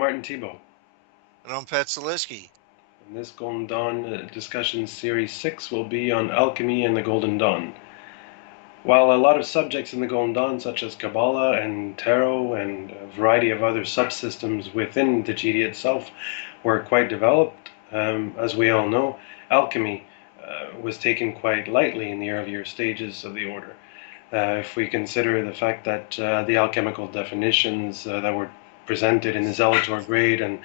Martin Thibeault. And I'm Pat Zalewski. And this Golden Dawn discussion series 6 will be on alchemy and the Golden Dawn. While a lot of subjects in the Golden Dawn, such as Kabbalah and Tarot and a variety of other subsystems within the GD itself, were quite developed, as we all know, alchemy was taken quite lightly in the earlier stages of the order. If we consider the fact that the alchemical definitions that were presented in the Zelator grade and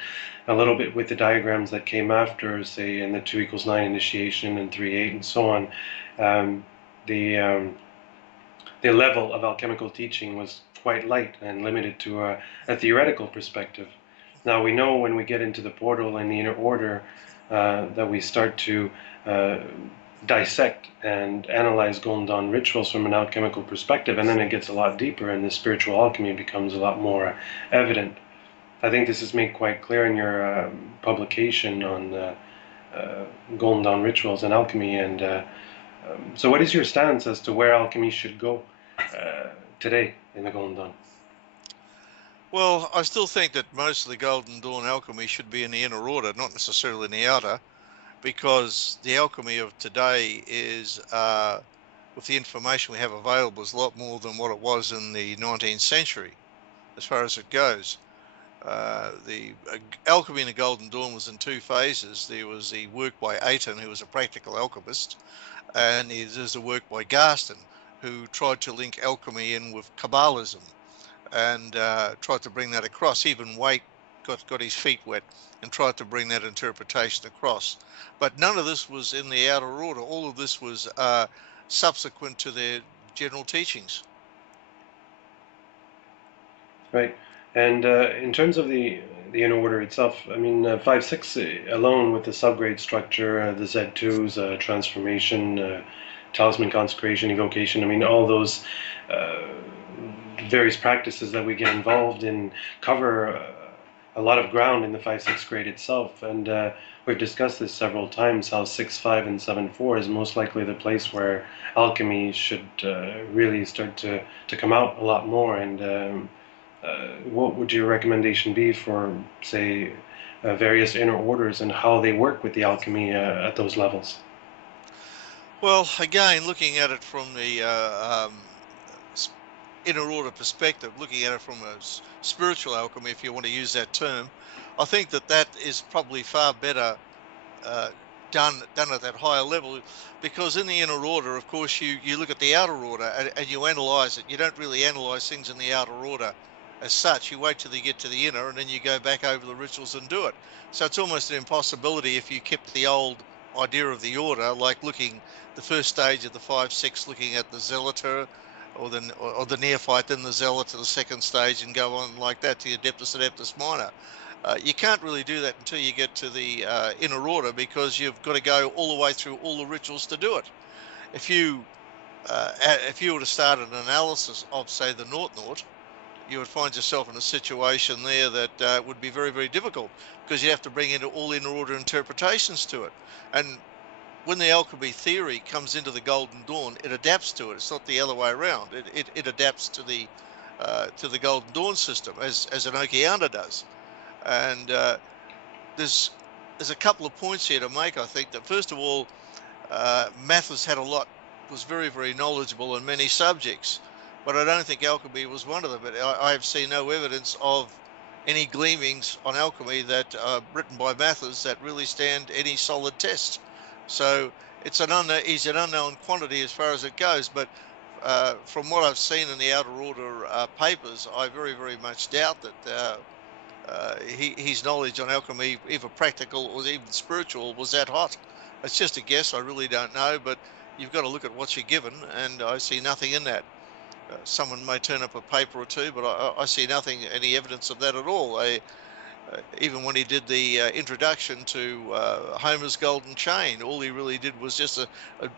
a little bit with the diagrams that came after, say in the 2 equals 9 initiation and 3-8 and so on, um, the um, the level of alchemical teaching was quite light and limited to a theoretical perspective. Now we know when we get into the portal and the inner order that we start to uh, dissect and analyze Golden Dawn rituals from an alchemical perspective, and then it gets a lot deeper, and the spiritual alchemy becomes a lot more evident. I think this is made quite clear in your publication on Golden Dawn rituals and alchemy. And so, what is your stance as to where alchemy should go today in the Golden Dawn? Well, I still think that most of the Golden Dawn alchemy should be in the inner order, not necessarily in the outer, because the alchemy of today is, with the information we have available, is a lot more than what it was in the 19th century, as far as it goes. The alchemy in the Golden Dawn was in two phases. There was the work by Aiton, who was a practical alchemist, and there's the work by Garston, who tried to link alchemy in with Kabbalism and tried to bring that across. Even Waite got his feet wet and tried to bring that interpretation across. But none of this was in the outer order. All of this was subsequent to their general teachings. Right. And in terms of the inner order itself, I mean, 5-6 alone with the subgrade structure, the Z2s, transformation, talisman consecration, evocation, I mean, all those uh, various practices that we get involved in cover a lot of ground in the 5-6 grade itself. And we've discussed this several times, how 6-5 and 7-4 is most likely the place where alchemy should really start to come out a lot more. And what would your recommendation be for, say, various inner orders and how they work with the alchemy at those levels? Well, again, looking at it from the inner order perspective, looking at it from a spiritual alchemy, if you want to use that term, I think that that is probably far better uh, done at that higher level, because in the inner order, of course, you look at the outer order and you analyze it. You don't really analyze things in the outer order as such. You wait till you get to the inner, and then you go back over the rituals and do it. So it's almost an impossibility if you kept the old idea of the order, like looking the first stage of the 5-6, looking at the zealoter or the neophyte, then the zealot to the second stage, and go on like that to the adeptus adeptus minor. You can't really do that until you get to the inner order, because you've got to go all the way through all the rituals to do it. If you were to start an analysis of, say, the Naught, you would find yourself in a situation there that would be very, very difficult, because you have to bring into all inner order interpretations to it. And when the alchemy theory comes into the Golden Dawn, it adapts to it. It's not the other way around. It adapts to the Golden Dawn system, as an Okeana does. And there's a couple of points here to make. I think that, first of all, Mathers was very, very knowledgeable in many subjects, but I don't think alchemy was one of them. But I have seen no evidence of any gleamings on alchemy that are written by Mathers that really stand any solid test. So he's an unknown quantity as far as it goes. But from what I've seen in the outer order papers, I very, very much doubt that his knowledge on alchemy, either practical or even spiritual, was that hot. It's just a guess. I really don't know, but you've got to look at what you're given, and I see nothing in that. Someone may turn up a paper or two, but I see any evidence of that at all. Even when he did the introduction to Homer's Golden Chain, all he really did was just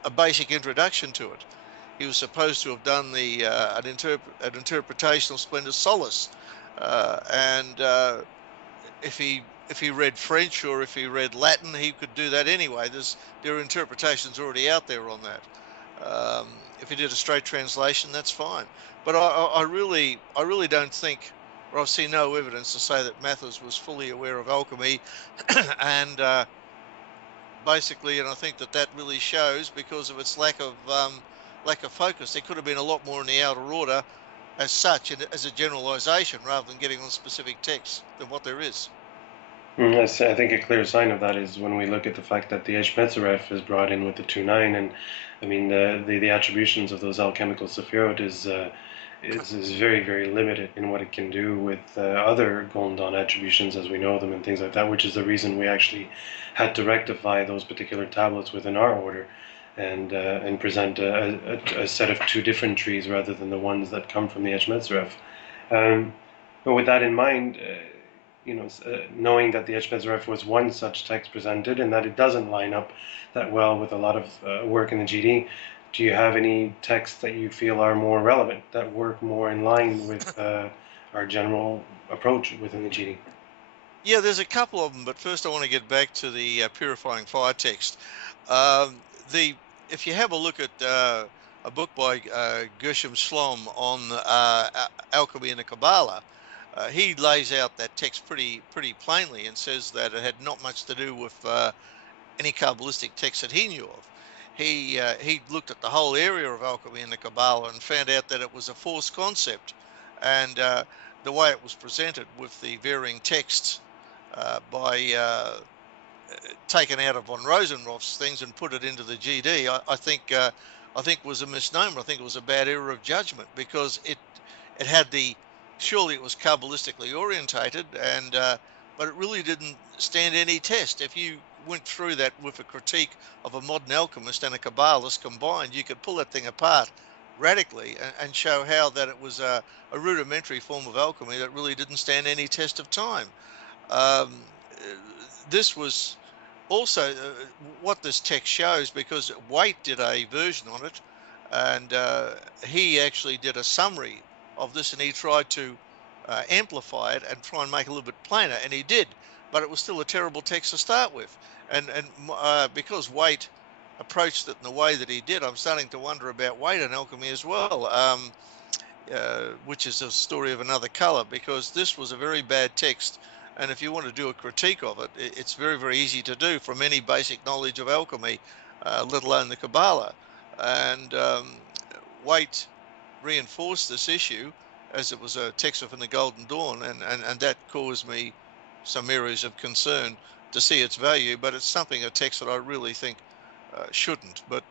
a basic introduction to it. He was supposed to have done an interpretation of Splendor Solace, and if he read French or if he read Latin, he could do that anyway. There are interpretations already out there on that. If he did a straight translation, that's fine. But I really don't think or I've seen no evidence to say that Mathers was fully aware of alchemy, and basically, and I think that that really shows because of its lack of focus. There could have been a lot more in the outer order as such, as a generalization, rather than getting on specific texts than what there is. Yes, I think a clear sign of that is when we look at the fact that the Eshmetzaref is brought in with the 2-9, and I mean the attributions of those alchemical Sephiroth is very very limited in what it can do with other Golden Dawn attributions as we know them and things like that, which is the reason we actually had to rectify those particular tablets within our order, and present a set of two different trees rather than the ones that come from the Eshmetzaref. But with that in mind. Knowing that the Eshmetzaref was one such text presented and that it doesn't line up that well with a lot of work in the GD, do you have any texts that you feel are more relevant, that work more in line with our general approach within the GD? Yeah, there's a couple of them, but first I want to get back to the purifying fire text. Um, the If you have a look at a book by Gershom Slom on alchemy and the Kabbalah, he lays out that text pretty plainly and says that it had not much to do with any Kabbalistic text that he knew of. He looked at the whole area of alchemy and the Kabbalah and found out that it was a false concept, and the way it was presented with the varying texts by taken out of von Rosenroth's things and put it into the GD, I think was a misnomer. I think it was a bad error of judgment because it had surely it was Kabbalistically orientated, and but it really didn't stand any test. If you went through that with a critique of a modern alchemist and a Kabbalist combined, you could pull that thing apart radically and show how that it was a rudimentary form of alchemy that really didn't stand any test of time. Um, this was also what this text shows, because Waite did a version on it, and he actually did a summary of this, and he tried to amplify it and try and make it a little bit plainer, and he did, but it was still a terrible text to start with. And because Waite approached it in the way that he did, I'm starting to wonder about Waite and alchemy as well, which is a story of another color, because this was a very bad text. And if you want to do a critique of it, it's very, very easy to do from any basic knowledge of alchemy, let alone the Kabbalah. And Waite reinforced this issue as it was a text within the Golden Dawn, and that caused me some areas of concern to see its value, but it's a text that I really think shouldn't. But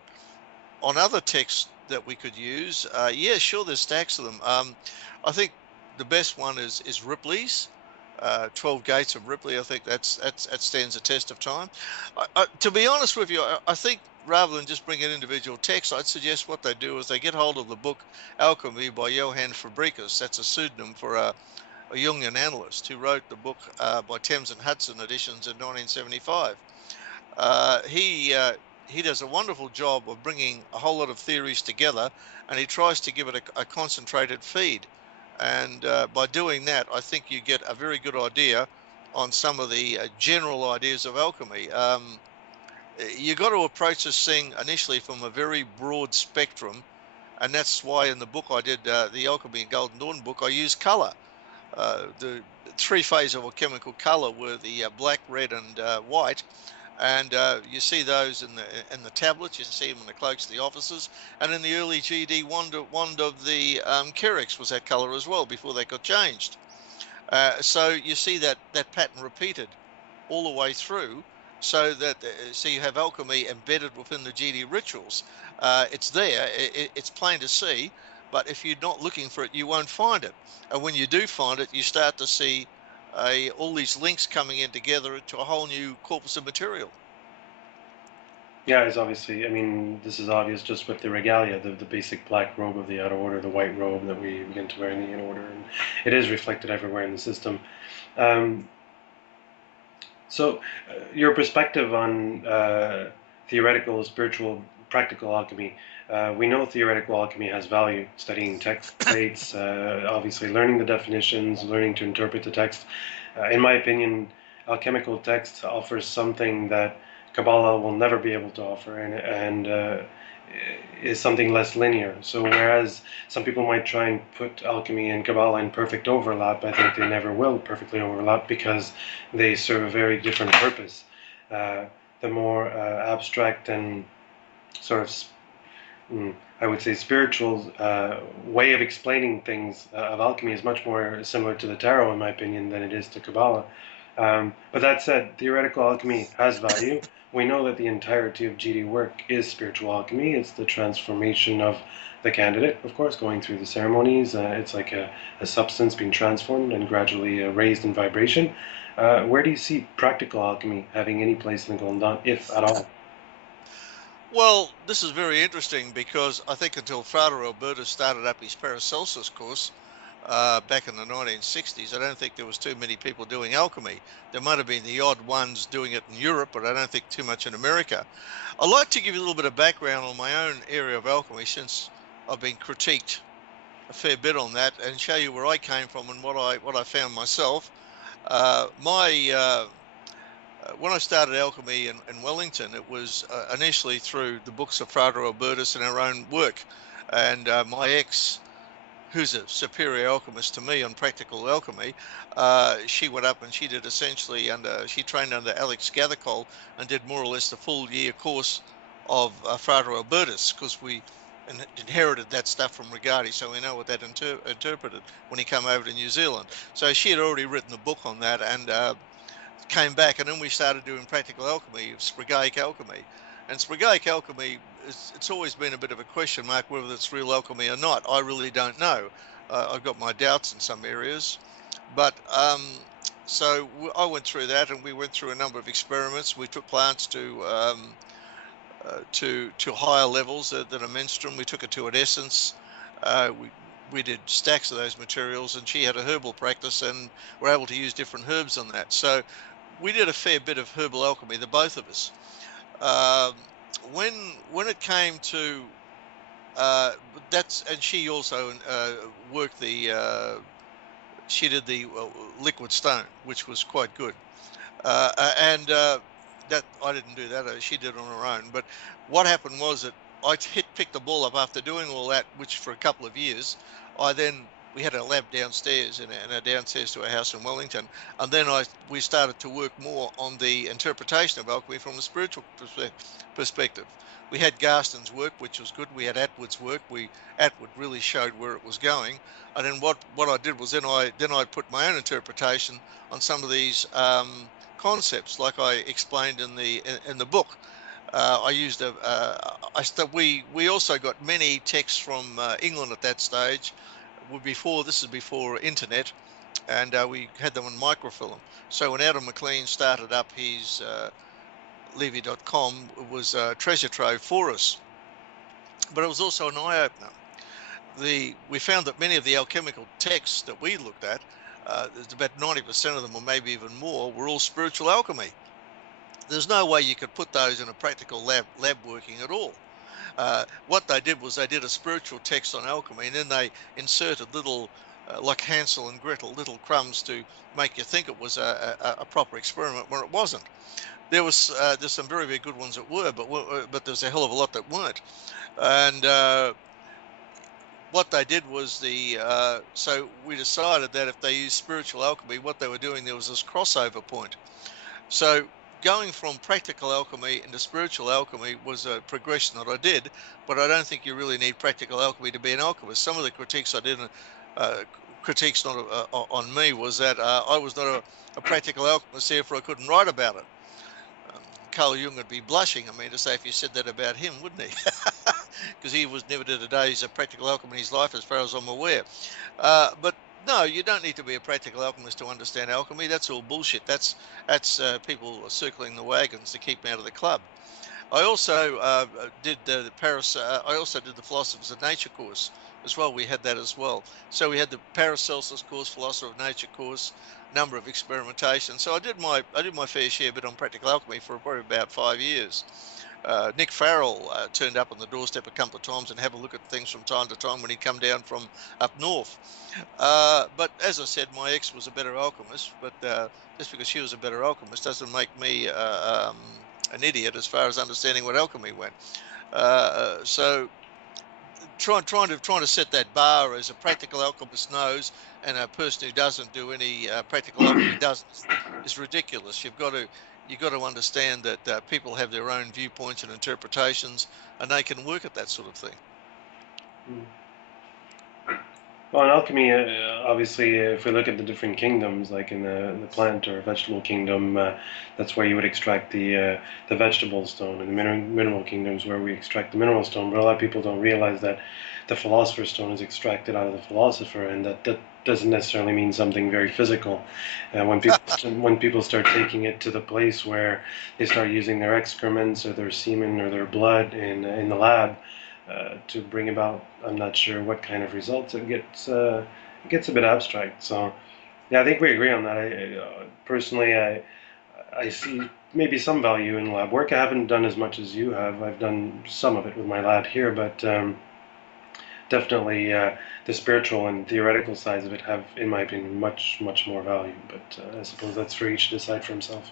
on other texts that we could use, yeah, sure, there's stacks of them. I think the best one is Ripley's. 12 Gates of Ripley. I think that stands the test of time. To be honest with you, I think rather than just bring in individual texts, I'd suggest what they do is they get hold of the book Alchemy by Johann Fabricius. That's a pseudonym for a Jungian analyst who wrote the book by Thames and Hudson editions in 1975. He does a wonderful job of bringing a whole lot of theories together, and he tries to give it a concentrated feed. And by doing that, I think you get a very good idea on some of the general ideas of alchemy. You got to approach this thing initially from a very broad spectrum, and that's why in the book I did, the Alchemy and Golden Dawn book, I used color. The three phases of alchemical color were the black, red, and white. And you see those in the tablets. You see them in the cloaks of the officers, and in the early GD wand of the Kerix was that color as well before they got changed. So you see that pattern repeated all the way through, so that so you have alchemy embedded within the GD rituals. It's there. It's plain to see, but if you're not looking for it, you won't find it. And when you do find it, you start to see all these links coming in together to a whole new corpus of material. Yeah, it's obviously, I mean, this is obvious just with the regalia, the basic black robe of the outer order, the white robe that we begin to wear in the inner order, and it is reflected everywhere in the system. Um, so, your perspective on theoretical, spiritual, practical alchemy. We know theoretical alchemy has value, studying text dates, obviously learning the definitions, learning to interpret the text. In my opinion, alchemical text offers something that Kabbalah will never be able to offer, and is something less linear. So whereas some people might try and put alchemy and Kabbalah in perfect overlap, I think they never will perfectly overlap because they serve a very different purpose. Uh, the more abstract and sort of I would say spiritual way of explaining things of alchemy is much more similar to the tarot, in my opinion, than it is to Kabbalah. But that said, theoretical alchemy has value. We know that the entirety of GD work is spiritual alchemy. It's the transformation of the candidate, of course, going through the ceremonies. It's like a substance being transformed and gradually raised in vibration. Where do you see practical alchemy having any place in the Golden Dawn, if at all? Well, this is very interesting because I think until Frater Albertus started up his Paracelsus course back in the 1960s, I don't think there was too many people doing alchemy. There might have been the odd ones doing it in Europe, but I don't think too much in America. I'd like to give you a little bit of background on my own area of alchemy since I've been critiqued a fair bit on that and show you where I came from and what I found myself. When I started alchemy in Wellington, it was initially through the books of Frater Albertus and our own work. And my ex, who's a superior alchemist to me on practical alchemy, she went up and she did essentially she trained under Alex Gathercole and did more or less the full year course of Frater Albertus, because we inherited that stuff from Rigardi, so we know what that interpreted when he came over to New Zealand. So she had already written a book on that, and came back, and then we started doing practical alchemy, Sprigaic alchemy. And Sprigaic alchemy, it's always been a bit of a question mark whether it's real alchemy or not. I really don't know. I've got my doubts in some areas. But so I went through that, and we went through a number of experiments. We took plants to higher levels than a menstruum. We took it to an essence. We did stacks of those materials, and she had a herbal practice, and were able to use different herbs on that. So we did a fair bit of herbal alchemy, the both of us. When it came to and she also worked she did the liquid stone, which was quite good. And that I didn't do that. She did it on her own. But what happened was that I picked the ball up after doing all that, which for a couple of years. We had a lab downstairs in our downstairs to our house in Wellington, and then we started to work more on the interpretation of alchemy from a spiritual perspective. We had Garston's work, which was good. We had Atwood's work. Atwood really showed where it was going. And then what I did was then I put my own interpretation on some of these concepts, like I explained in the book. I used we also got many texts from England at that stage. This is before internet, and we had them on microfilm. So when Adam McLean started up his Levy.com, it was a treasure trove for us. But it was also an eye-opener. We found that many of the alchemical texts that we looked at, about 90% of them, or maybe even more, were all spiritual alchemy. There's no way you could put those in a practical lab working at all. What they did was they did a spiritual text on alchemy, and then they inserted little, like Hansel and Gretel, little crumbs to make you think it was a proper experiment when it wasn't. There's some very, very good ones that were, but there's a hell of a lot that weren't. And what they did was so we decided that if they used spiritual alchemy, what they were doing, there was this crossover point. So going from practical alchemy into spiritual alchemy was a progression that I did, but I don't think you really need practical alchemy to be an alchemist. Some of the critiques I did, critiques not on me, was that I was not a practical alchemist, therefore I couldn't write about it. Carl Jung would be blushing, to say if you said that about him, wouldn't he? Because he never did a day's practical alchemy in his life, as far as I'm aware. But no, you don't need to be a practical alchemist to understand alchemy. That's all bullshit. That's people circling the wagons to keep me out of the club. I also did the Philosophers of Nature course as well. We had that as well. So we had the Paracelsus course, Philosopher of Nature course, number of experimentations. So I did my fair share bit on practical alchemy for probably about 5 years. Nick Farrell turned up on the doorstep a couple of times and have a look at things from time to time when he'd come down from up north. But as I said, my ex was a better alchemist, but just because she was a better alchemist doesn't make me an idiot as far as understanding what alchemy went. So trying to set that bar as a practical alchemist knows, and a person who doesn't do any practical alchemy doesn't, is ridiculous. You've got to understand that people have their own viewpoints and interpretations, and they can work at that sort of thing. Well, in alchemy, obviously, if we look at the different kingdoms, like in the plant or vegetable kingdom, that's where you would extract the vegetable stone, and the mineral kingdoms where we extract the mineral stone. But a lot of people don't realize that the philosopher's stone is extracted out of the philosopher, and that doesn't necessarily mean something very physical. When people start taking it to the place where they start using their excrements or their semen or their blood in the lab to bring about, I'm not sure what kind of results, it gets a bit abstract. So yeah, I think we agree on that. Personally, I see maybe some value in lab work. I haven't done as much as you have. I've done some of it with my lab here, but definitely the spiritual and theoretical sides of it have, in my opinion, much more value. But I suppose that's for each to decide for himself.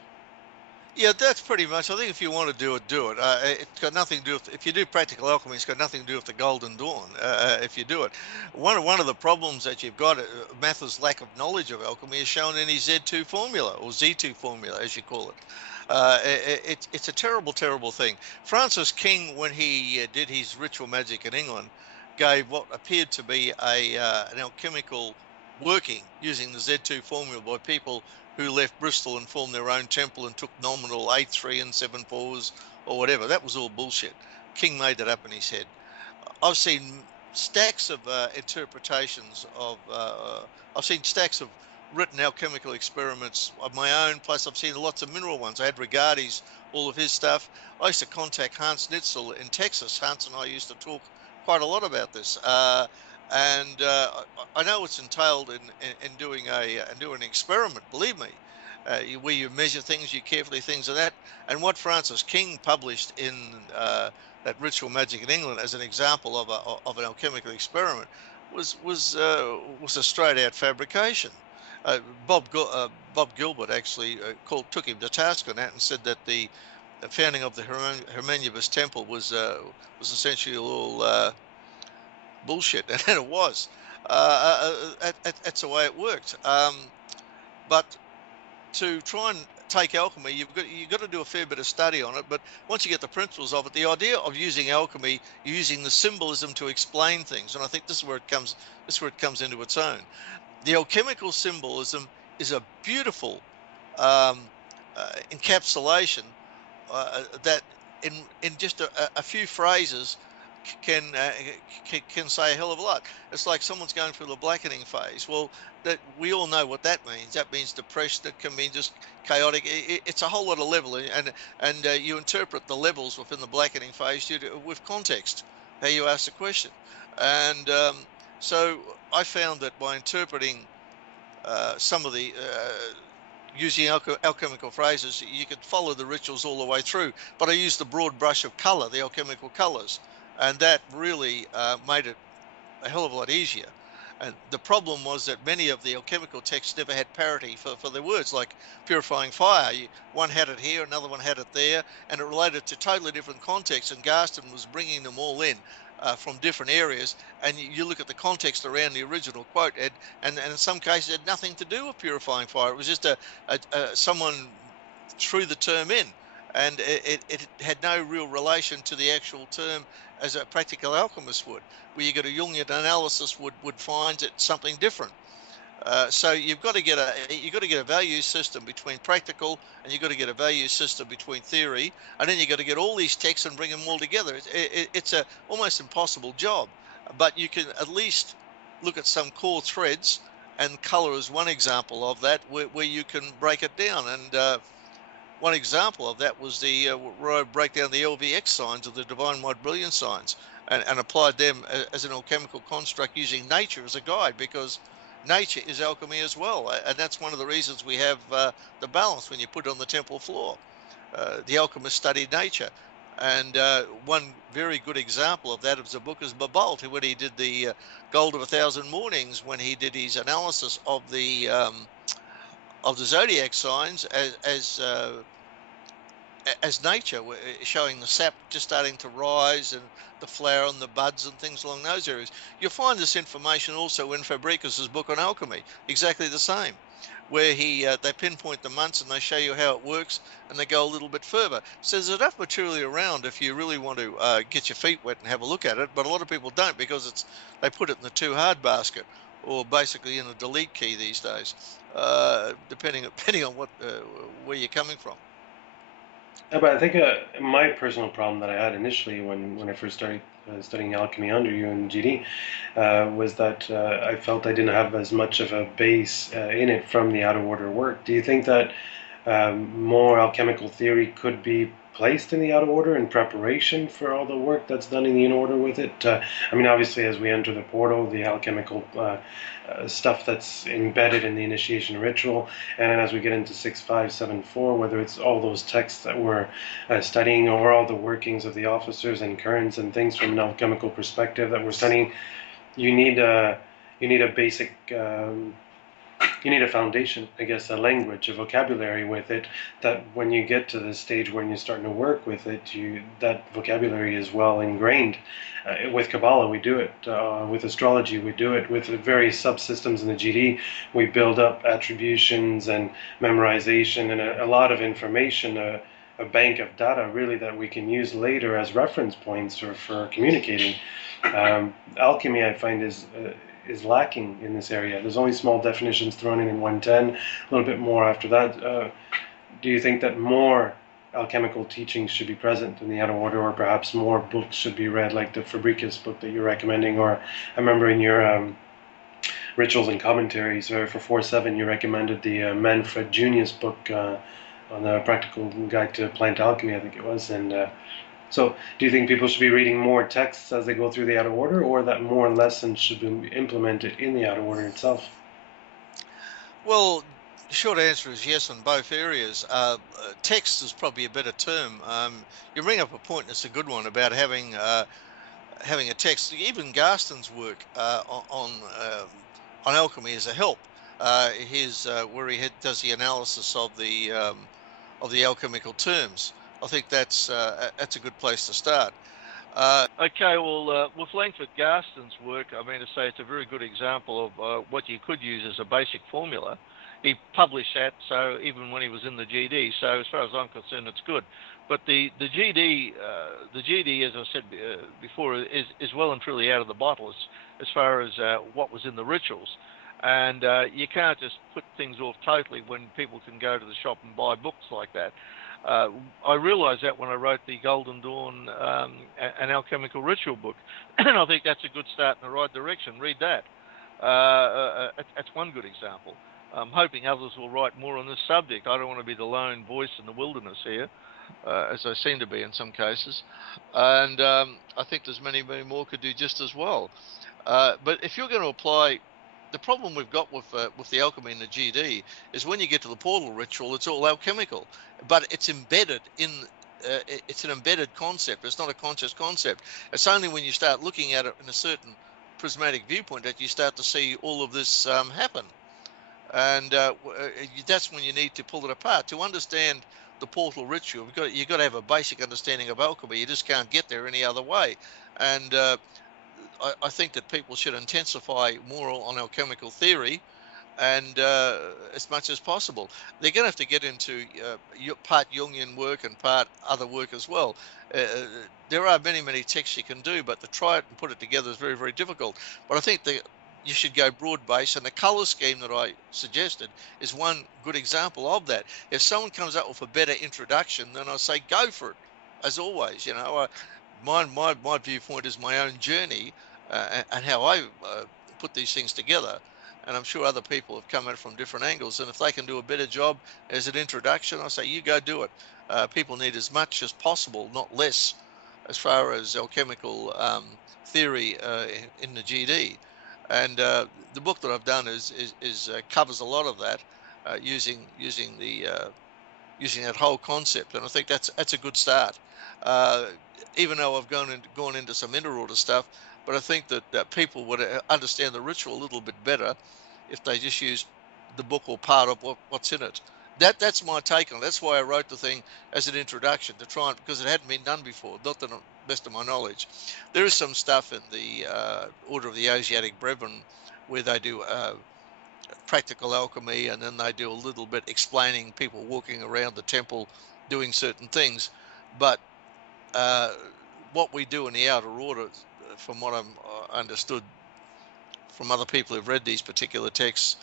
Yeah, that's pretty much. I think if you want to do it, do it. It's got nothing to do with, if you do practical alchemy, it's got nothing to do with the Golden Dawn. If you do it, one of the problems that you've got, Mather's lack of knowledge of alchemy, is shown in his Z2 formula, or Z2 formula, as you call it. It's a terrible thing. Francis King, when he did his ritual magic in England, gave what appeared to be an alchemical working using the Z2 formula by people who left Bristol and formed their own temple and took nominal 8-3 and 7-4s or whatever. That was all bullshit. King made that up in his head. I've seen stacks of interpretations of, I've seen stacks of written alchemical experiments of my own, plus I've seen lots of mineral ones. I had Rigardi's, all of his stuff. I used to contact Hans Nitzel in Texas. Hans and I used to talk quite a lot about this. And I know what's entailed in doing an experiment. Believe me, where you measure things, you carefully things of that. And what Francis King published in that Ritual Magic in England as an example of an alchemical experiment was a straight out fabrication. Bob Gilbert actually took him to task on that and said that the founding of the Hermanubis Temple was essentially all bullshit, and it was. That's the way it worked. But to try and take alchemy, you've got to do a fair bit of study on it. But once you get the principles of it, the idea of using alchemy, using the symbolism to explain things, and I think this is where it comes into its own. The alchemical symbolism is a beautiful encapsulation that in just a few phrases can say a hell of a lot. It's like someone's going through the blackening phase. Well, that we all know what that means. That means depression. It can mean just chaotic. It's a whole lot of level, and you interpret the levels within the blackening phase with context, how you ask the question. And so I found that by interpreting some of the using alchemical phrases, you could follow the rituals all the way through. But I used the broad brush of color, the alchemical colors, and that really made it a hell of a lot easier. And the problem was that many of the alchemical texts never had parity for their words, like purifying fire. One had it here, another one had it there, and it related to totally different contexts, and Garston was bringing them all in from different areas, and you look at the context around the original quote, and in some cases it had nothing to do with purifying fire. It was just someone threw the term in, and it had no real relation to the actual term as a practical alchemist would, where you get a Jungian analysis would find it something different. So you've got to get a value system between practical, and you've got to get a value system between theory, and then you've got to get all these texts and bring them all together. It's a almost impossible job, but you can at least look at some core threads, and color is one example of that, where you can break it down. And one example of that was where I break down the LVX signs, or the divine wide brilliance signs, and applied them as an alchemical construct using nature as a guide, because nature is alchemy as well. And that's one of the reasons we have the balance when you put it on the temple floor. The alchemist studied nature. And one very good example of that is a book is Thibeault, when he did the Gold of 1,000 Mornings, when he did his analysis of the zodiac signs as as nature, showing the sap just starting to rise and the flower and the buds and things along those areas. You'll find this information also in Fabricus's book on alchemy, exactly the same, where they pinpoint the months and they show you how it works, and they go a little bit further. So there's enough material around if you really want to get your feet wet and have a look at it, but a lot of people don't, because they put it in the too hard basket, or basically in a delete key these days, depending on where you're coming from. Yeah, but I think my personal problem that I had initially when I first started studying alchemy under you in GD was that I felt I didn't have as much of a base in it from the out of order work. Do you think that more alchemical theory could be placed in the out of order in preparation for all the work that's done in the in order with it? I mean, obviously, as we enter the portal, the alchemical stuff that's embedded in the initiation ritual, and then as we get into 6574, whether it's all those texts that we're studying, or all the workings of the officers and currents and things from an alchemical perspective that we're studying, you need a basic you need a foundation, I guess, a language, a vocabulary with it, that when you get to the stage when you're starting to work with it, that vocabulary is well ingrained. With Kabbalah, we do it. With astrology, we do it. With the various subsystems in the GD, we build up attributions and memorization and a lot of information, a bank of data, really, that we can use later as reference points or for communicating. Alchemy, I find, is lacking in this area. There's only small definitions thrown in 110, a little bit more after that. Do you think that more alchemical teachings should be present in the out of order, or perhaps more books should be read, like the Fabricus book that you're recommending? Or I remember in your rituals and commentaries for 4.7, you recommended the Manfred Junius book on the Practical Guide to Plant Alchemy, I think it was, and so, do you think people should be reading more texts as they go through the out of order, or that more lessons should be implemented in the out of order itself? Well, short answer is yes on both areas. Text is probably a better term. You bring up a point, and it's a good one, about having a text. Even Garston's work on alchemy is a help. His where he does the analysis of the alchemical terms. I think that's a good place to start. Okay, well, with Langford Garston's work, I mean to say it's a very good example of what you could use as a basic formula. He published that, so even when he was in the GD, so as far as I'm concerned, it's good. But the GD, as I said before, is well and truly out of the bottle as far as what was in the rituals. And you can't just put things off totally when people can go to the shop and buy books like that. I realized that when I wrote the Golden Dawn, an alchemical ritual book, and I think that's a good start in the right direction. Read that. That's one good example. I'm hoping others will write more on this subject. I don't want to be the lone voice in the wilderness here, as I seem to be in some cases. And I think there's many more could do just as well. But if you're going to apply, the problem we've got with the alchemy in the GD is when you get to the portal ritual, it's all alchemical, but it's embedded in. It's an embedded concept. It's not a conscious concept. It's only when you start looking at it in a certain prismatic viewpoint that you start to see all of this happen, and that's when you need to pull it apart to understand the portal ritual. You've got to have a basic understanding of alchemy. You just can't get there any other way, and I think that people should intensify more on alchemical theory, and as much as possible. They're going to have to get into part Jungian work and part other work as well. There are many texts you can do, but to try it and put it together is very, very difficult. But I think you should go broad base, and the color scheme that I suggested is one good example of that. If someone comes up with a better introduction, then I say go for it. As always, my viewpoint is my own journey and how I put these things together. And I'm sure other people have come at it from different angles. And if they can do a better job as an introduction, I say, you go do it. People need as much as possible, not less, as far as alchemical theory in the GD. And the book that I've done covers a lot of that using that whole concept. And I think that's a good start. Even though I've gone into some interorder stuff, but I think that people would understand the ritual a little bit better if they just use the book or part of what's in it, That's my take on it. That's why I wrote the thing as an introduction, to try and, because it hadn't been done before, not to the best of my knowledge. There is some stuff in the Order of the Asiatic Brethren where they do practical alchemy, and then they do a little bit explaining people walking around the temple doing certain things. But what we do in the outer order, from what I'm understood from other people who've read these particular texts,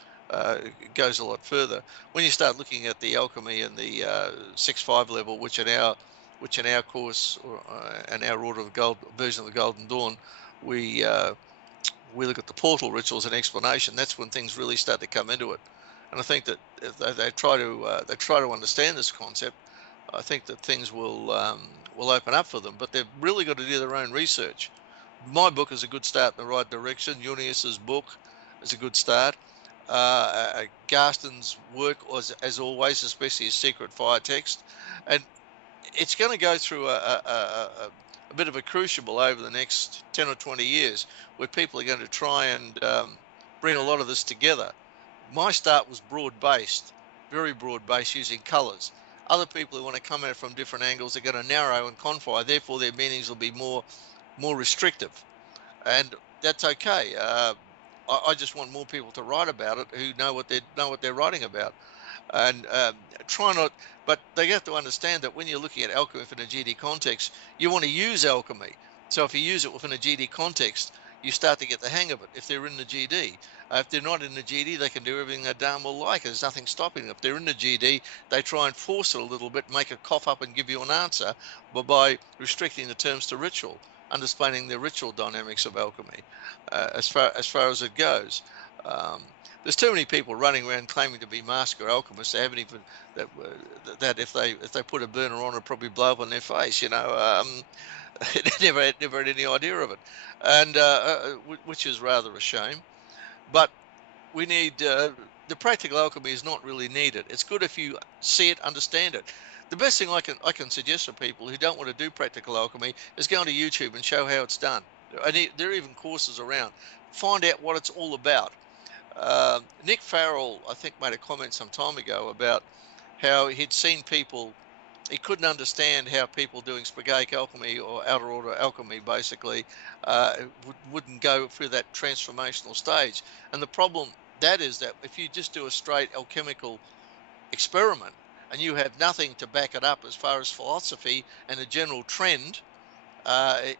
goes a lot further. When you start looking at the alchemy and the 6.5 level, which in our course and our order of gold version of the Golden Dawn, we look at the portal rituals and explanation. That's when things really start to come into it. And I think that if they try to understand this concept, I think that things will open up for them. But they've really got to do their own research. My book is a good start in the right direction. Junius's book is a good start. Garston's work, as always, especially his Secret Fire text, and it's going to go through a bit of a crucible over the next 10 or 20 years, where people are going to try and bring a lot of this together. My start was broad-based, very broad-based, using colours. Other people who want to come at it from different angles are going to narrow and confine, therefore their meanings will be more restrictive, and that's okay. I just want more people to write about it who know what they're writing about, and try not. But they have to understand that when you're looking at alchemy within a GD context, you want to use alchemy. So if you use it within a GD context, you start to get the hang of it. If they're in the GD, if they're not in the GD, they can do everything they damn well like. There's nothing stopping them. If they're in the GD, they try and force it a little bit, make it cough up and give you an answer, but by restricting the terms to ritual, understanding the ritual dynamics of alchemy, as far as it goes. There's too many people running around claiming to be master alchemists. They haven't even that if they put a burner on, it'll probably blow up on their face. Never had any idea of it, and which is rather a shame. But we need the practical alchemy is not really needed. It's good if you see it, understand it. The best thing I can suggest for people who don't want to do practical alchemy is go onto YouTube and show how it's done. And there are even courses around. Find out what it's all about. Nick Farrell, I think, made a comment some time ago about how he'd seen people. He couldn't understand how people doing Spagaic alchemy or outer order alchemy basically wouldn't go through that transformational stage. And the problem that is that if you just do a straight alchemical experiment and you have nothing to back it up as far as philosophy and a general trend,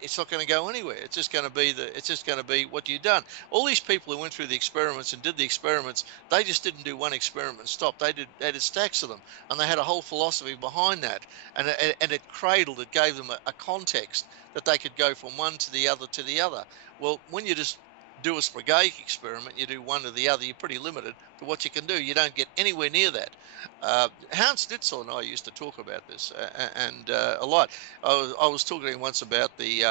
it's not going to go anywhere. It's just going to be what you've done. All these people who went through the experiments and did the experiments, they just didn't do one experiment and stop. They did stacks of them, and they had a whole philosophy behind that, and it cradled. It gave them a context that they could go from one to the other to the other. Well, when you just do a Spagaic experiment, you do one to the other, you're pretty limited to what you can do. You don't get anywhere near that. Hans Ditzel and I used to talk about this and a lot. I was talking to him once about the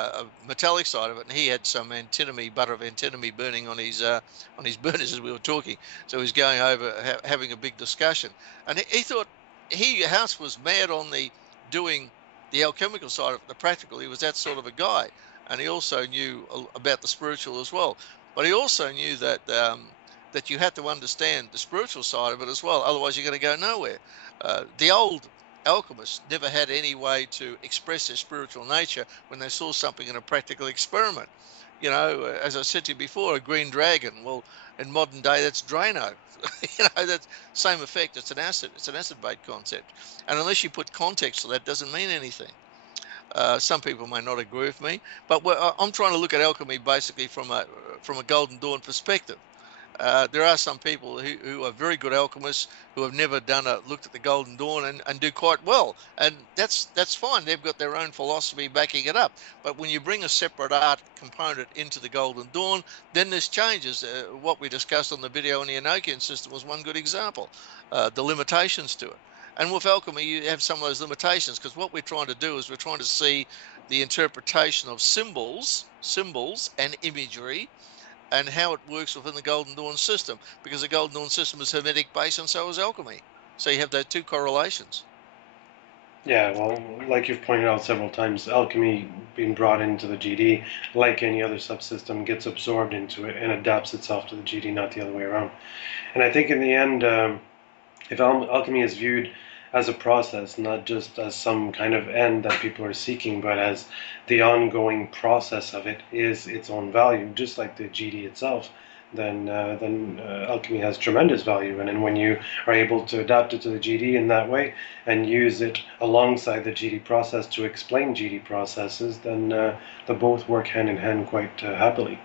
metallic side of it, and he had some butter of antinomy burning on his burners as we were talking. So he was going over having a big discussion, and he thought Hans was mad on the doing the alchemical side of it, the practical. He was that sort of a guy, and he also knew about the spiritual as well. But he also knew that that you had to understand the spiritual side of it as well. Otherwise, you're going to go nowhere. The old alchemists never had any way to express their spiritual nature when they saw something in a practical experiment. As I said to you before, a green dragon. Well, in modern day, that's Drano. That same effect. It's an acid. It's an acid-bait concept. And unless you put context to that, it doesn't mean anything. Some people may not agree with me, but I'm trying to look at alchemy basically from a Golden Dawn perspective. There are some people who are very good alchemists who have never looked at the Golden Dawn and do quite well, and that's fine. They've got their own philosophy backing it up. But when you bring a separate art component into the Golden Dawn, then there's changes. What we discussed on the video on the Enochian system was one good example. The limitations to it. And with alchemy, you have some of those limitations, because what we're trying to do is we're trying to see the interpretation of symbols and imagery, and how it works within the Golden Dawn system, because the Golden Dawn system is Hermetic based, and so is alchemy. So you have those two correlations. Yeah, well, like you've pointed out several times, alchemy being brought into the GD, like any other subsystem, gets absorbed into it and adapts itself to the GD, not the other way around. And I think in the end, If alchemy is viewed as a process, not just as some kind of end that people are seeking, but as the ongoing process of it is its own value, just like the GD itself, then alchemy has tremendous value. And then when you are able to adapt it to the GD in that way and use it alongside the GD process to explain GD processes, then they both work hand in hand quite happily.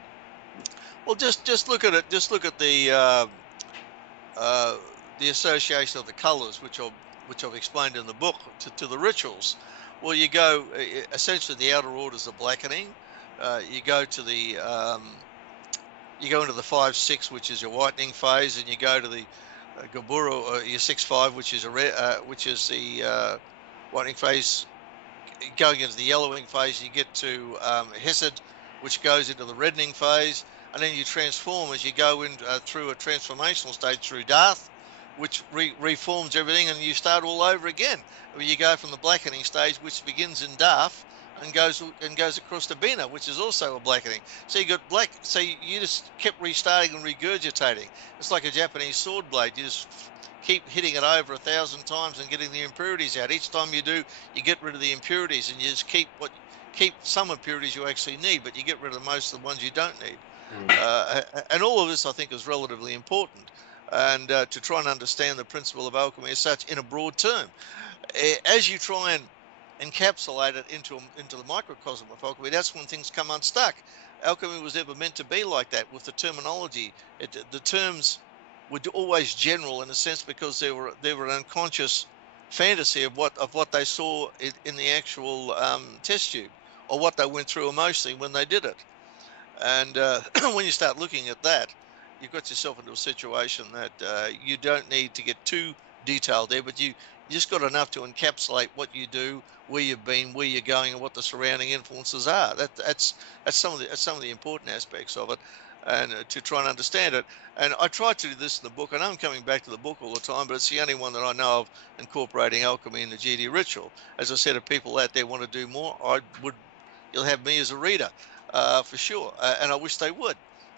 Well, just look at it. Just look at the association of the colors, which I've explained in the book, to the rituals. Well, you go essentially the outer orders of blackening. You go to the you go into the 5-6, which is your whitening phase, and you go to the Gaburu, or your 6-5, which is the whitening phase. Going into the yellowing phase, you get to Hesed, which goes into the reddening phase, and then you transform as you go in through a transformational stage through Darth, which reforms everything, and you start all over again. You go from the blackening stage, which begins in Darth, and goes across to Bina, which is also a blackening. So you got black. So you just kept restarting and regurgitating. It's like a Japanese sword blade. You just keep hitting it over 1,000 times and getting the impurities out. Each time you do, you get rid of the impurities, and you just keep some impurities you actually need, but you get rid of most of the ones you don't need. And all of this, I think, is relatively important, and to try and understand the principle of alchemy as such in a broad term. As you try and encapsulate it into the microcosm of alchemy, that's when things come unstuck. Alchemy was never meant to be like that with the terminology. The terms were always general in a sense, because they were an unconscious fantasy of what they saw in the actual test tube, or what they went through emotionally when they did it. And when you start looking at that, you've got yourself into a situation that you don't need to get too detailed there, but you just got enough to encapsulate what you do, where you've been, where you're going, and what the surrounding influences are. That's some of the important aspects of it, and to try and understand it. And I try to do this in the book, and I'm coming back to the book all the time, but it's the only one that I know of incorporating alchemy in the GD ritual. As I said, if people out there want to do more, you'll have me as a reader. For sure, and I wish they would,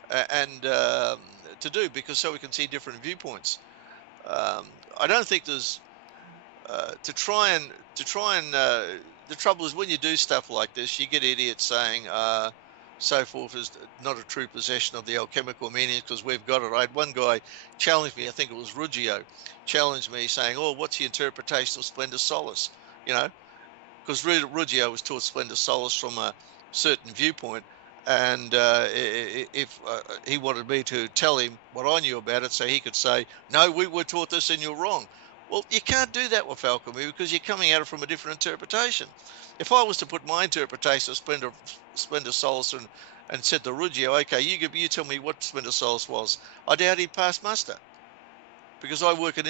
and to do, because so we can see different viewpoints. I don't think there's to try and the trouble is, when you do stuff like this, you get idiots saying so forth is not a true possession of the alchemical meanings because we've got it. I had one guy challenge me, I think it was Ruggio, challenged me saying, "Oh, what's the interpretation of Splendor Solace?" You know, because Ruggio was taught Splendor Solace from a certain viewpoint, and if he wanted me to tell him what I knew about it, so he could say, "No, we were taught this and you're wrong." Well, you can't do that with alchemy, because you're coming at it from a different interpretation. If I was to put my interpretation of Splendor Solace and said to Ruggio, "Okay, you tell me what Splendor Solace was," I doubt he'd pass muster, because I work at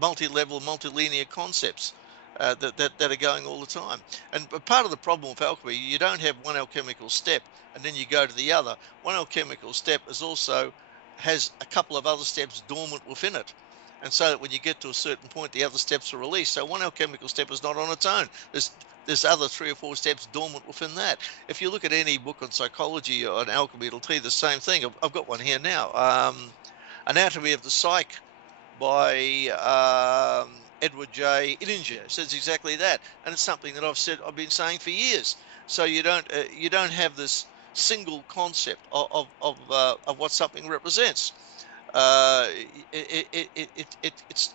multi-level, multilinear concepts that are going all the time. And part of the problem with alchemy, you don't have one alchemical step and then you go to the other. One alchemical step has a couple of other steps dormant within it. And so that when you get to a certain point, the other steps are released. So one alchemical step is not on its own. There's other 3 or 4 steps dormant within that. If you look at any book on psychology or on alchemy, it'll tell you the same thing. I've got one here now. Anatomy of the Psyche by Edward J. Illinger says exactly that, and it's something that I've been saying for years. So you don't have this single concept of what something represents.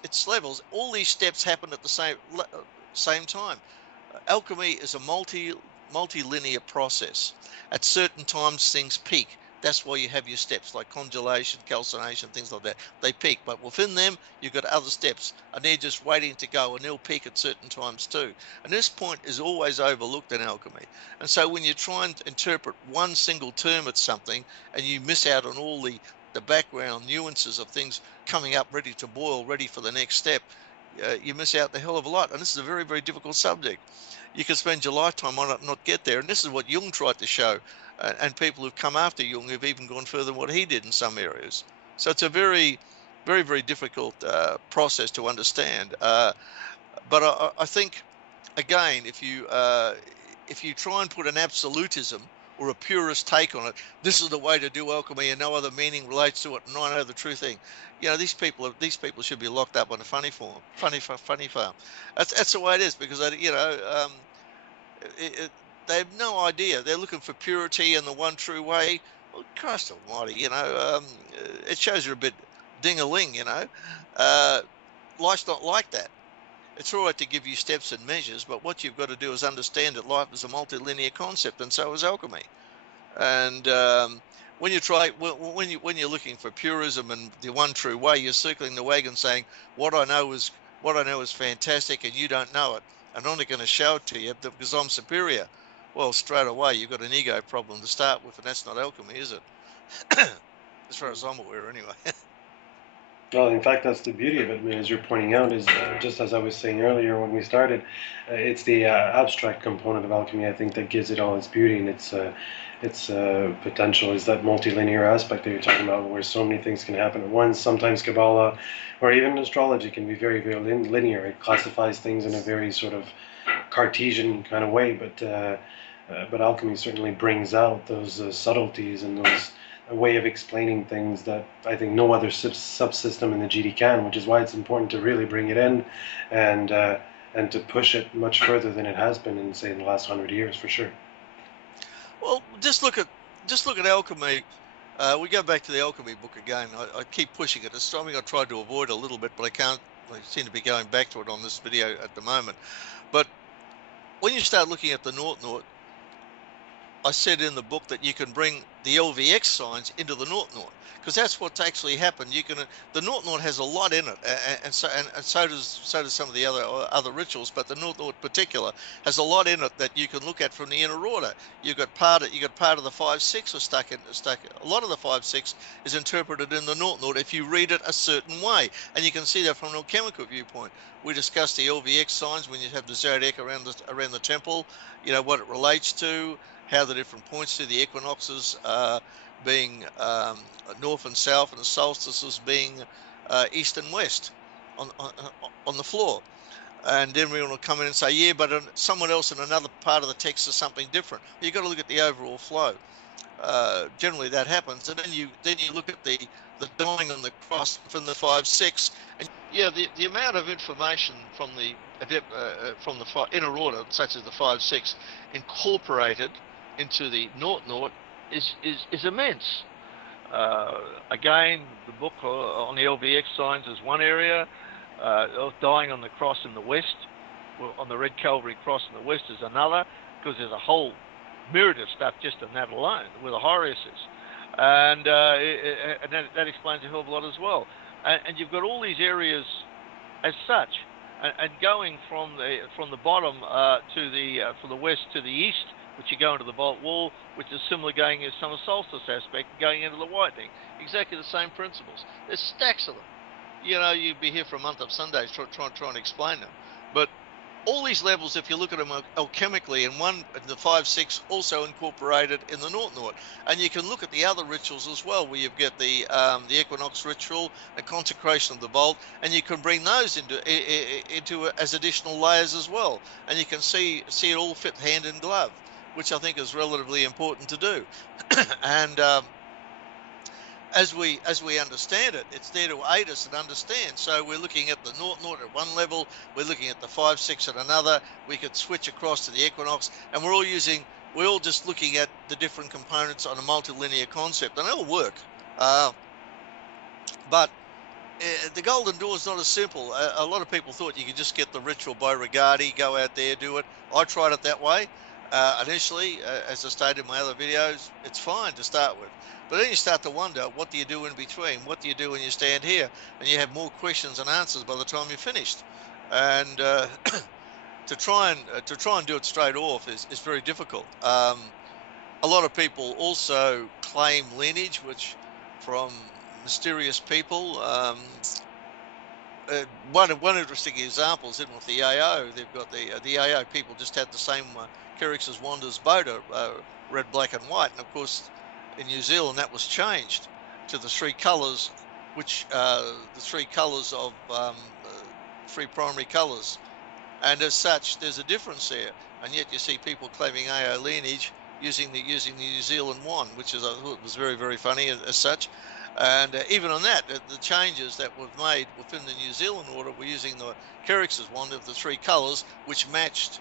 It's levels. All these steps happen at the same time. Alchemy is a multilinear process. At certain times, things peak. That's why you have your steps like congelation, calcination, things like that. They peak, but within them, you've got other steps, and they're just waiting to go, and they'll peak at certain times too. And this point is always overlooked in alchemy. And so when you try and interpret one single term at something, and you miss out on all the background nuances of things coming up ready to boil, ready for the next step, you miss out the hell of a lot. And this is a very, very difficult subject. You can spend your lifetime on it and not get there. And this is what Jung tried to show. And people who've come after Jung have even gone further than what he did in some areas. So it's a very, very, very difficult process to understand. But I think, again, if you try and put an absolutism or a purist take on it. This is the way to do alchemy, and no other meaning relates to it. And I know the true thing. You know, these people should be locked up on a funny farm. That's the way it is, because they have no idea. They're looking for purity and the one true way. Well, Christ Almighty, it shows you're a bit ding-a-ling. Life's not like that. It's all right to give you steps and measures, but what you've got to do is understand that life is a multilinear concept, and so is alchemy. And when you're looking for purism and the one true way, you're circling the wagon, saying what I know is fantastic, and you don't know it, and I'm only going to show it to you because I'm superior. Well, straight away you've got an ego problem to start with, and that's not alchemy, is it? As far as I'm aware, anyway. Well, in fact, that's the beauty of it. I mean, as you're pointing out, is just as I was saying earlier when we started, it's the abstract component of alchemy, I think, that gives it all its beauty and its potential. Is that multilinear aspect that you're talking about, where so many things can happen at once. Sometimes Kabbalah, or even astrology, can be very, very linear. It classifies things in a very sort of Cartesian kind of way, but alchemy certainly brings out those subtleties and those a way of explaining things that I think no other subsystem in the GD can, which is why it's important to really bring it in and to push it much further than it has been in, say, in the last 100 years, for sure. Well, just look at alchemy. We go back to the alchemy book again. I keep pushing it. It's something I tried to avoid a little bit, but I can't. I seem to be going back to it on this video at the moment. But when you start looking at the Naught, I said in the book that you can bring the LVX signs into the Naught, because that's what's actually happened. The Naught has a lot in it, and so does some of the other rituals, but the Naught in particular has a lot in it that you can look at from the inner order. You got part of the 5-6 stuck. A lot of the 5-6 is interpreted in the Naught if you read it a certain way, and you can see that from an alchemical viewpoint. We discussed the LVX signs when you have the zodiac around the temple. What it relates to, how the different points to the equinoxes being north and south, and the solstices being east and west on the floor. And then we want to come in and say, yeah, but someone else in another part of the text is something different. You've got to look at the overall flow. Generally that happens, and then you look at the dying on the cross from the 5-6, and yeah, the amount of information from the inner order, such as the 5-6, incorporated into the Naught is immense. Again, the book on the LVX signs is one area. Dying on the cross in the west, on the Red Calvary cross in the west, is another, because there's a whole myriad of stuff just in that alone, where the Horus is. And that explains a hell of a lot as well. And you've got all these areas as such, and going from the bottom from the west to the east, which you go into the vault wall, which is similar going as summer solstice aspect, going into the whitening. Exactly the same principles. There's stacks of them. You'd be here for a month of Sundays trying to explain them. But all these levels, if you look at them alchemically, and the 5-6 also incorporated in the Naught, and you can look at the other rituals as well, where you've got the equinox ritual, the consecration of the vault, and you can bring those into as additional layers as well, and you can see it all fit hand in glove, which I think is relatively important to do. And as we understand it, it's there to aid us and understand. So we're looking at the Naught at one level, we're looking at the 5-6 at another. We could switch across to the equinox, and we're all just looking at the different components on a multilinear concept, and it'll work. But the Golden Door is not as simple. A lot of people thought you could just get the ritual by Regardie, go out there, do it. I tried it that way. Initially, as I stated in my other videos, it's fine to start with. But then you start to wonder, what do you do in between? What do you do when you stand here? And you have more questions than answers by the time you're finished. And to try and do it straight off is very difficult. A lot of people also claim lineage, which from mysterious people. One interesting example is in with the AO. They've got the AO people just had the same Kerix's Wander's Boda, red, black, and white, and of course in New Zealand that was changed to the three colours, which the three colours of three primary colours, and as such there's a difference there. And yet you see people claiming AO lineage, using the New Zealand wand, which is I thought was very, very funny as such. And even on that, the changes that were made within the New Zealand order were using the Kerix's wand of the 3 colours, which matched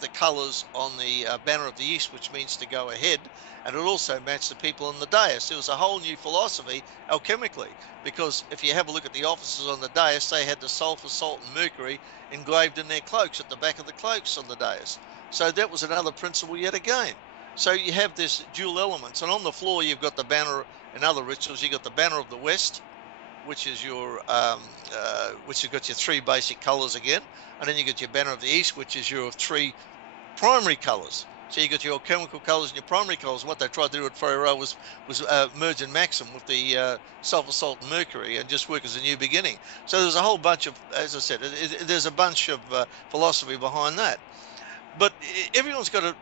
the colours on the banner of the East, which means to go ahead, and it also matched the people on the dais. It was a whole new philosophy alchemically, because if you have a look at the officers on the dais, they had the sulphur, salt, and mercury engraved in their cloaks, at the back of the cloaks on the dais. So that was another principle yet again. So you have this dual elements, and on the floor you've got the banner. In other rituals, you got the banner of the West, which is your which has got your 3 basic colours again, and then you got your banner of the East, which is your 3 primary colours. So you got your chemical colours and your primary colours. And what they tried to do at Ferrero was merge and maxim with the sulphur, salt, and mercury, and just work as a new beginning. So there's a whole bunch of, as I said, there's a bunch of philosophy behind that. But everyone's got to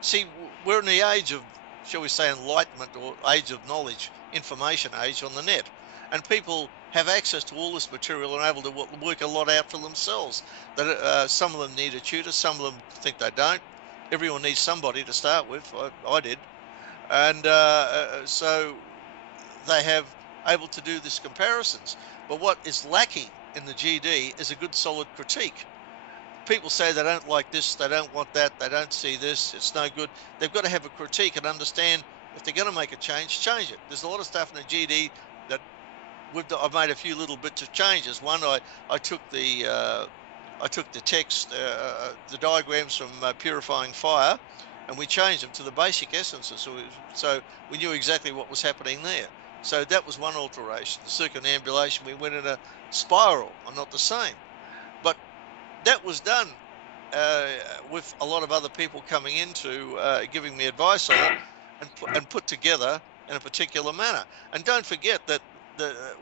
see, we're in the age of, shall we say, enlightenment, or age of knowledge, information age on the net. And people have access to all this material and are able to work a lot out for themselves. That some of them need a tutor, some of them think they don't. Everyone needs somebody to start with. I did. And so they have able to do these comparisons. But what is lacking in the GD is a good solid critique. People say they don't like this, they don't want that, they don't see this, it's no good. They've got to have a critique and understand if they're going to make a change it. There's a lot of stuff in the GD that I've made a few little bits of changes. One, I took the text, the diagrams from Purifying Fire, and we changed them to the basic essences. So we knew exactly what was happening there. So that was one alteration. The circumambulation, we went in a spiral, or not the same. But that was done with a lot of other people coming into giving me advice on it, and put together in a particular manner. And don't forget that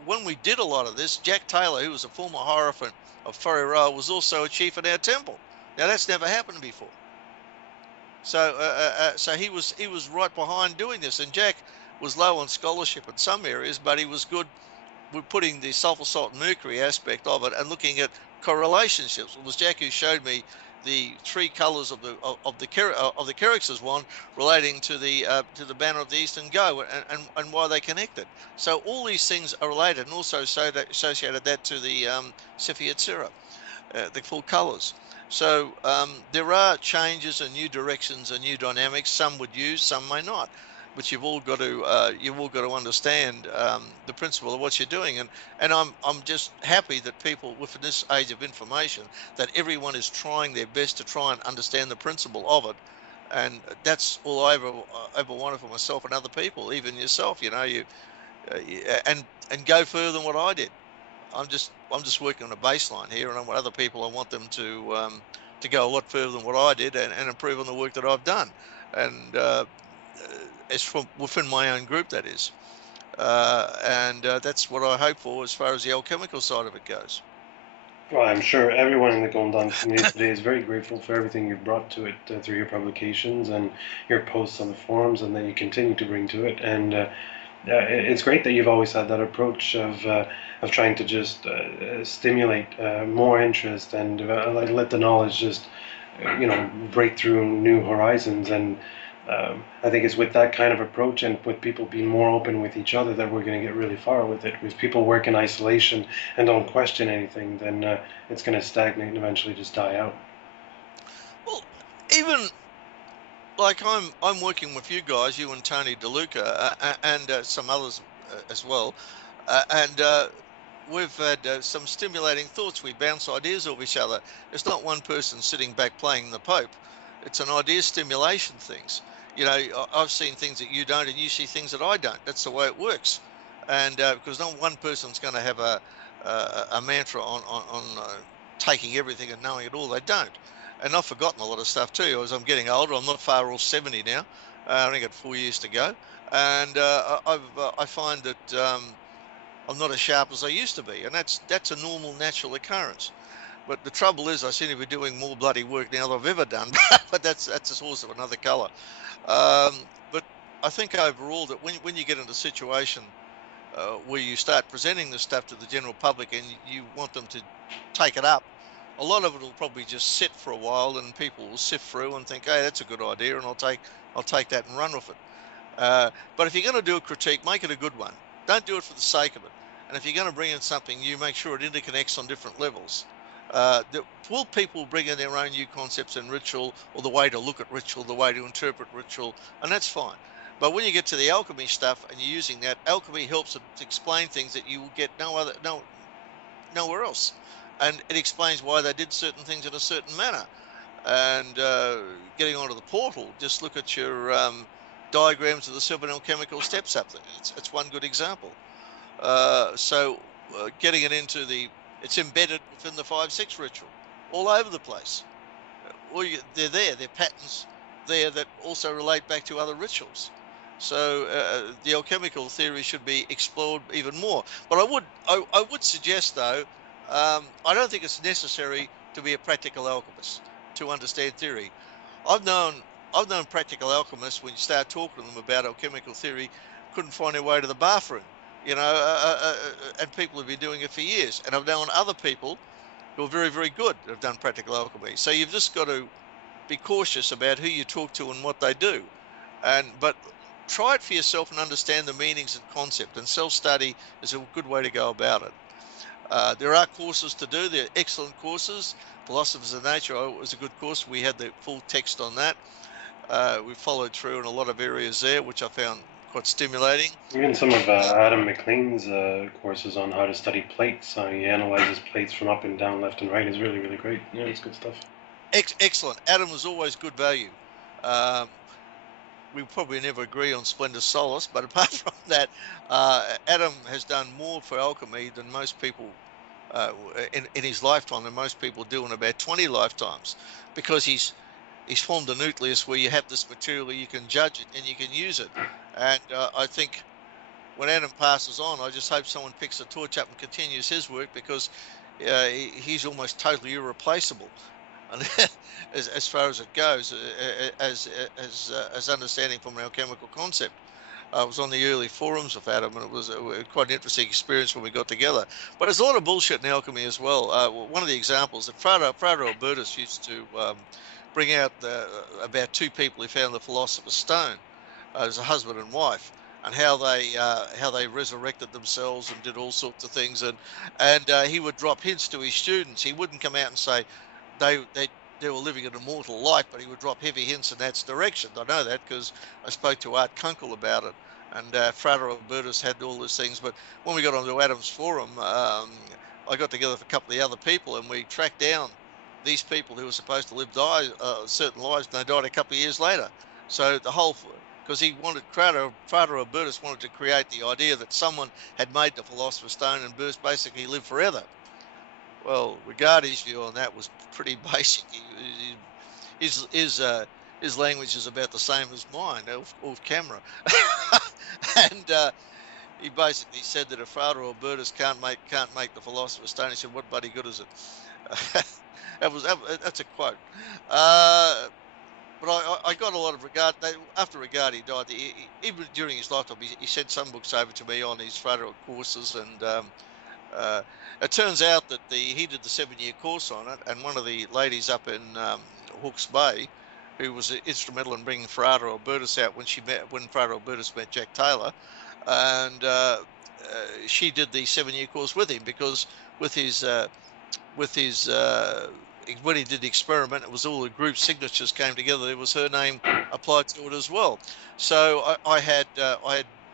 when we did a lot of this, Jack Taylor, who was a former Hierophant of Ferrero, was also a chief at our temple. Now that's never happened before. So so he was right behind doing this, and Jack was low on scholarship in some areas, but he was good with putting the sulphur, salt, and mercury aspect of it and looking at correlationships. It was Jack who showed me the 3 colours of the Kerix's wand relating to the banner of the East and Go, and why they connected. So all these things are related, and also associated that to the Cepheid Sirah, the full colours. So there are changes and new directions and new dynamics. Some would use, some may not. But you've all got to understand the principle of what you're doing, and I'm just happy that people within this age of information, that everyone is trying their best to try and understand the principle of it, and that's all I ever wanted for myself and other people, even yourself. You know, and go further than what I did. I'm just working on a baseline here, and I want other people, I want them to go a lot further than what I did, and improve on the work that I've done, and as from within my own group, that is, and that's what I hope for as far as the alchemical side of it goes. Well, I'm sure everyone in the Golden Dawn community today is very grateful for everything you've brought to it through your publications and your posts on the forums, and that you continue to bring to it. And it's great that you've always had that approach of trying to just stimulate more interest and let the knowledge just break through new horizons. And I think it's with that kind of approach and with people being more open with each other that we're going to get really far with it. If people work in isolation and don't question anything, then it's going to stagnate and eventually just die out. Well, even like I'm working with you guys, you and Tony DeLuca, and some others as well, and we've had some stimulating thoughts. We bounce ideas off each other. It's not one person sitting back playing the Pope. It's an idea stimulation things. You know, I've seen things that you don't, and you see things that I don't. That's the way it works. And because not one person's going to have a mantra on taking everything and knowing it all. They don't. And I've forgotten a lot of stuff too. As I'm getting older, I'm not far off 70 now. I only got 4 years to go. And I find that I'm not as sharp as I used to be. And that's a normal, natural occurrence. But the trouble is, I seem to be doing more bloody work now than I've ever done. But that's a source of another colour. But I think overall that when you get into a situation where you start presenting this stuff to the general public and you want them to take it up, a lot of it will probably just sit for a while, and people will sift through and think, hey, that's a good idea, and I'll take I'll take that and run with it. But if you're going to do a critique, make it a good one. Don't do it for the sake of it. And if you're going to bring in something new, make sure it interconnects on different levels. Will people bring in their own new concepts in ritual, or the way to look at ritual, the way to interpret ritual, and that's fine. But when you get to the alchemy stuff and you're using that, alchemy helps to explain things that you will get nowhere else. And it explains why they did certain things in a certain manner. And getting onto the portal, just look at your diagrams of the 7 alchemical steps up there. It's one good example. Getting it into it's embedded within the 5-6 ritual, all over the place. They're there, they're patterns there that also relate back to other rituals. So the alchemical theory should be explored even more. But I would suggest, though, I don't think it's necessary to be a practical alchemist to understand theory. I've known practical alchemists, when you start talking to them about alchemical theory, couldn't find their way to the bathroom, and people have been doing it for years. And I've known other people who are very, very good that have done practical alchemy. So you've just got to be cautious about who you talk to and what they do. But try it for yourself and understand the meanings and concept, and self-study is a good way to go about it. There are courses to do. They're excellent courses. Philosophers of Nature was a good course. We had the full text on that. We followed through in a lot of areas there, which I found quite stimulating. Even some of Adam McLean's courses on how to study plates, how he analyzes plates from up and down, left and right, is really, really great. Yeah, it's good stuff. Excellent. Adam was always good value. We probably never agree on Splendor Solace, but apart from that, Adam has done more for alchemy than most people in his lifetime, than most people do in about 20 lifetimes, because he's formed a nucleus where you have this material, you can judge it and you can use it. And I think when Adam passes on, I just hope someone picks the torch up and continues his work, because he's almost totally irreplaceable. And as far as it goes, as understanding from an alchemical concept. I was on the early forums with Adam, and it was quite an interesting experience when we got together. But there's a lot of bullshit in alchemy as well. One of the examples that Frater Albertus used to bring out about 2 people who found the Philosopher's Stone. As a husband and wife, and how they resurrected themselves and did all sorts of things, and he would drop hints to his students. He wouldn't come out and say they were living an immortal life, but he would drop heavy hints in that direction. I know that because I spoke to Art Kunkel about it, and Frater Albertus had all those things. But when we got onto Adam's forum, I got together with a couple of the other people, and we tracked down these people who were supposed to live certain lives, and they died a couple of years later. So the whole, because he wanted, Frater Albertus wanted to create the idea that someone had made the Philosopher's Stone and basically lived forever. Well, Rigardi's view on that was pretty basic. His language is about the same as mine, off camera. And he basically said that if Frater Albertus can't make the Philosopher's Stone, he said, what bloody good is it? That's a quote. But I got a lot of regard. After Rigardi died, even during his lifetime, he sent some books over to me on his Frater courses, and it turns out that he did the 7-year course on it, and one of the ladies up in Hawke's Bay, who was instrumental in bringing Frater Albertus out when Frater Albertus met Jack Taylor, and she did the 7-year course with him, because with his when he did the experiment, it was all the group signatures came together. There was her name applied to it as well. So I had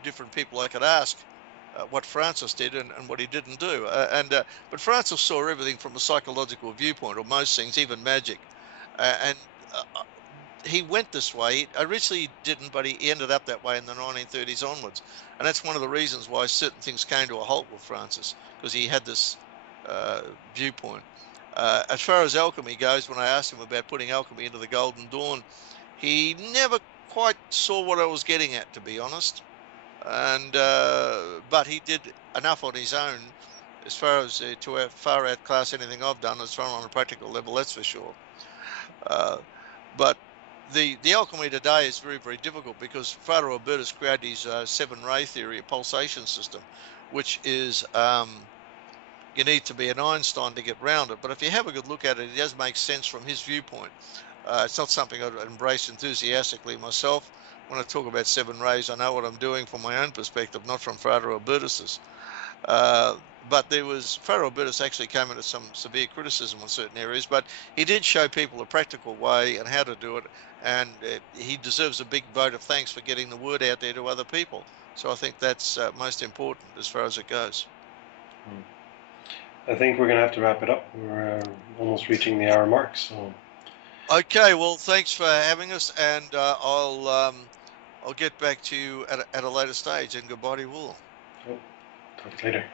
different people I could ask what Francis did and what he didn't do. But Francis saw everything from a psychological viewpoint, or most things, even magic. He went this way. Originally he didn't, but he ended up that way in the 1930s onwards. And that's one of the reasons why certain things came to a halt with Francis, because he had this viewpoint. As far as alchemy goes, when I asked him about putting alchemy into the Golden Dawn, he never quite saw what I was getting at, to be honest. And but he did enough on his own, as far as to far outclass anything I've done as far on a practical level, that's for sure. But the alchemy today is very, very difficult, because Frater Albertus created his 7-ray theory, a pulsation system, which is you need to be an Einstein to get round it. But if you have a good look at it, it does make sense from his viewpoint. It's not something I'd embrace enthusiastically myself. When I talk about 7 rays, I know what I'm doing from my own perspective, not from Frater Albertus's. But Frater Albertus actually came into some severe criticism on certain areas, but he did show people a practical way and how to do it, and he deserves a big vote of thanks for getting the word out there to other people. So I think that's most important as far as it goes. I think we're going to have to wrap it up. We're almost reaching the hour mark, so. Okay, well, thanks for having us, and I'll get back to you at a later stage. And goodbye to you all. Oh, talk later.